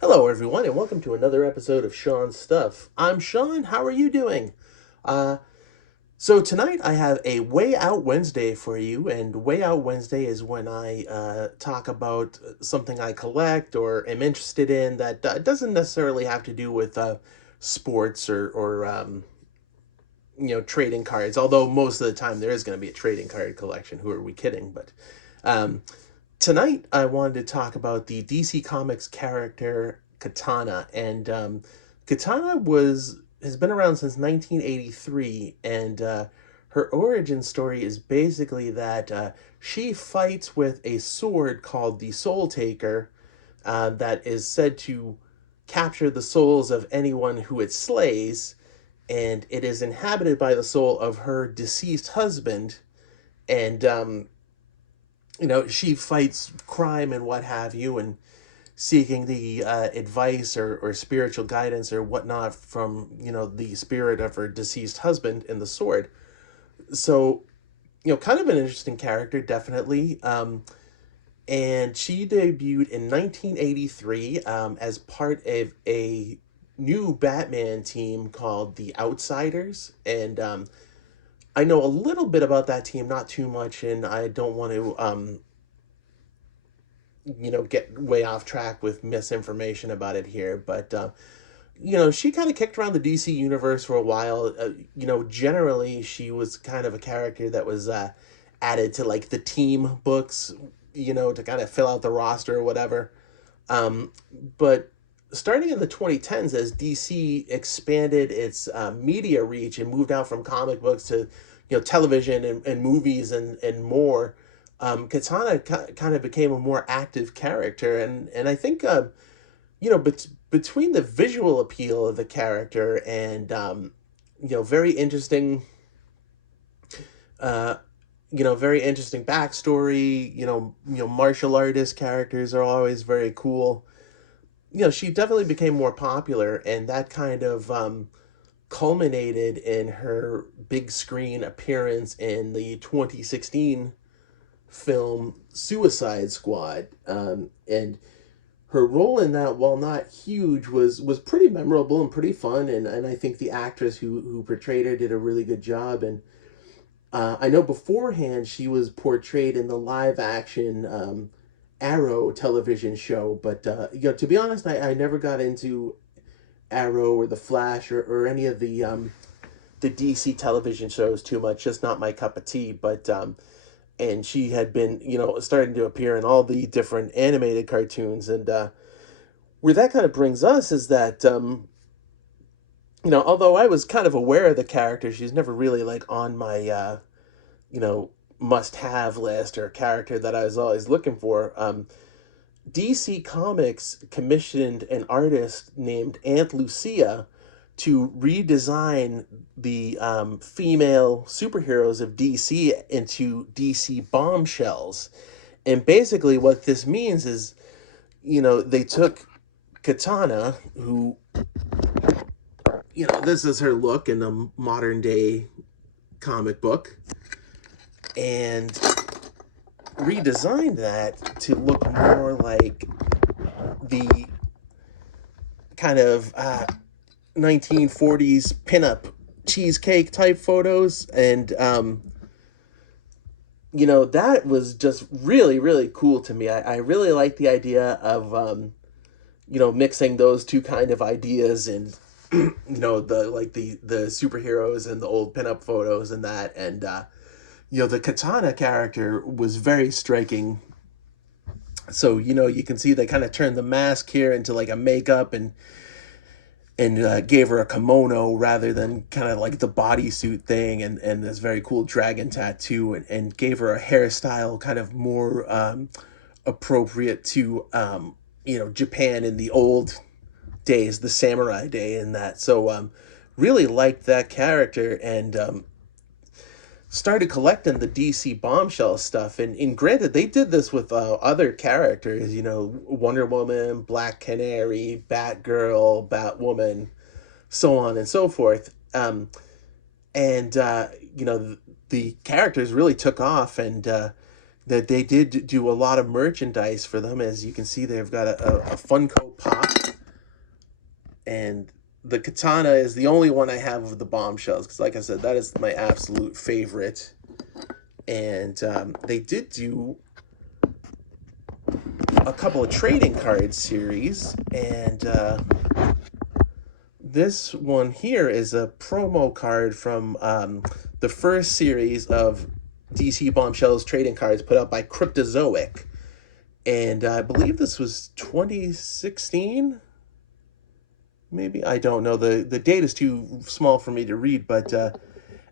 Hello, everyone, and welcome to another episode of Sean's Stuff. I'm Sean. How are you doing? Uh, so tonight I have a Way Out Wednesday for you, and Way Out Wednesday is when I talk about something I collect or am interested in that doesn't necessarily have to do with sports or trading cards. Although most of the time there is going to be a trading card collection. Who are we kidding? But um, tonight I wanted to talk about the DC Comics character Katana, and Katana was has been around since 1983, and her origin story is basically that she fights with a sword called the Soul Taker, that is said to capture the souls of anyone who it slays, and it is inhabited by the soul of her deceased husband, and she fights crime and what have you, and seeking the advice or spiritual guidance or whatnot from the spirit of her deceased husband in the sword. So kind of an interesting character, definitely. And she debuted in 1983 as part of a new Batman team called the Outsiders, and I know a little bit about that team, not too much, and I don't want to get way off track with misinformation about it here. But she kind of kicked around the DC universe for a while. Generally she was kind of a character that was added to like the team books, to kind of fill out the roster or whatever. Um, but starting in the 2010s, as DC expanded its media reach and moved out from comic books to television and movies and more, Katana kind of became a more active character, and I think between the visual appeal of the character and very interesting uh, very interesting backstory. Martial artist characters are always very cool. She definitely became more popular, and that kind of culminated in her big screen appearance in the 2016 film Suicide Squad. And her role in that, while not huge, was pretty memorable and pretty fun. And I think the actress who portrayed her did a really good job. And I know beforehand she was portrayed in the live action Arrow television show, but to be honest, I never got into Arrow or the Flash or any of the DC television shows too much. Just not my cup of tea. But and she had been starting to appear in all the different animated cartoons, and where that kind of brings us is that although I was kind of aware of the character, she's never really like on my you know must have list or character that I was always looking for. DC Comics commissioned an artist named Aunt Lucia to redesign the female superheroes of DC into DC Bombshells. And basically, what this means is, they took Katana, who, this is her look in a modern day comic book, and redesigned that to look more like the kind of 1940s pinup cheesecake type photos. And that was just really, really cool to me. I really like the idea of mixing those two kind of ideas, and the superheroes and the old pinup photos and that. And the Katana character was very striking. So you can see they kind of turned the mask here into like a makeup, and gave her a kimono rather than kind of like the bodysuit thing, and this very cool dragon tattoo, and gave her a hairstyle kind of more appropriate to Japan in the old days, the samurai day, and that. So really liked that character, and started collecting the DC Bombshell stuff. And granted, they did this with other characters, Wonder Woman, Black Canary, Batgirl, Batwoman, so on and so forth. And the characters really took off, and that they did do a lot of merchandise for them. As you can see, they've got a Funko Pop, and the Katana is the only one I have of the Bombshells, because like I said, that is my absolute favorite. And they did do a couple of trading card series, and this one here is a promo card from the first series of DC Bombshells trading cards put out by Cryptozoic. And I believe this was 2016, maybe? I don't know. The date is too small for me to read, but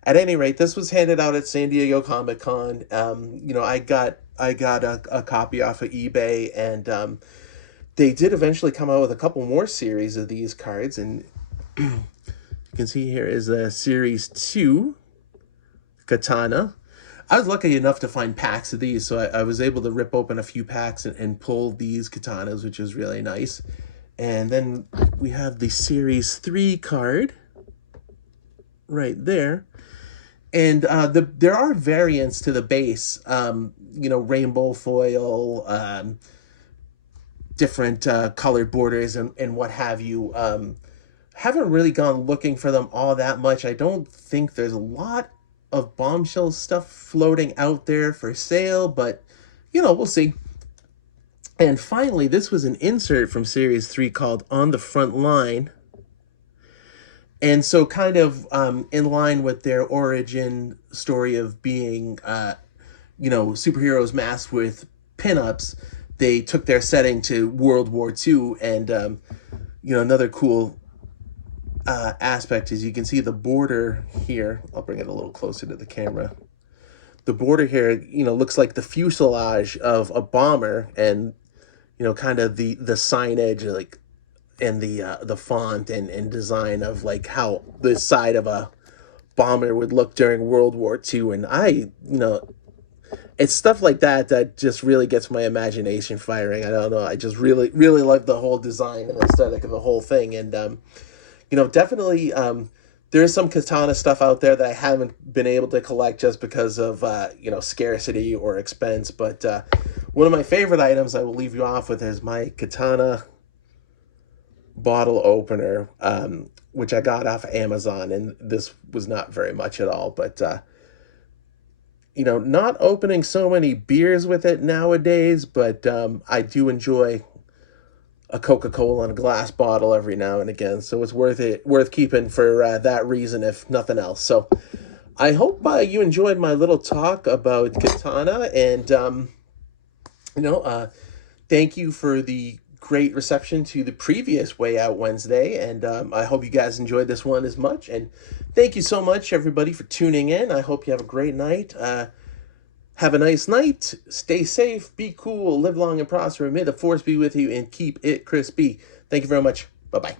at any rate, this was handed out at San Diego Comic-Con. I got a copy off of eBay, and they did eventually come out with a couple more series of these cards, and you can see here is Series 2, Katana. I was lucky enough to find packs of these, so I was able to rip open a few packs and pull these Katanas, which is really nice. And then we have the Series 3 card right there. And there are variants to the base, rainbow foil, different colored borders and what have you. Haven't really gone looking for them all that much. I don't think there's a lot of Bombshell stuff floating out there for sale, but, we'll see. And finally, this was an insert from Series 3 called On the Front Line. And so kind of in line with their origin story of being, superheroes masked with pinups, they took their setting to World War II. And, another cool aspect is you can see the border here. I'll bring it a little closer to the camera. The border here, looks like the fuselage of a bomber, and, kind of the signage, like, and the font and design of like how the side of a bomber would look during World War II. And it's stuff like that just really gets my imagination firing. I don't know. I just really, really like the whole design and aesthetic of the whole thing. And, definitely there's some Katana stuff out there that I haven't been able to collect just because of, scarcity or expense. But one of my favorite items I will leave you off with is my Katana bottle opener, which I got off of Amazon, and this was not very much at all, but not opening so many beers with it nowadays, but I do enjoy a Coca-Cola in a glass bottle every now and again, so it's worth keeping for that reason, if nothing else. So I hope you enjoyed my little talk about Katana, and thank you for the great reception to the previous Way Out Wednesday, and I hope you guys enjoyed this one as much. And thank you so much, everybody, for tuning in. I hope you have a great night. Have a nice night. Stay safe. Be cool. Live long and prosper. May the force be with you, and keep it crispy. Thank you very much. Bye-bye.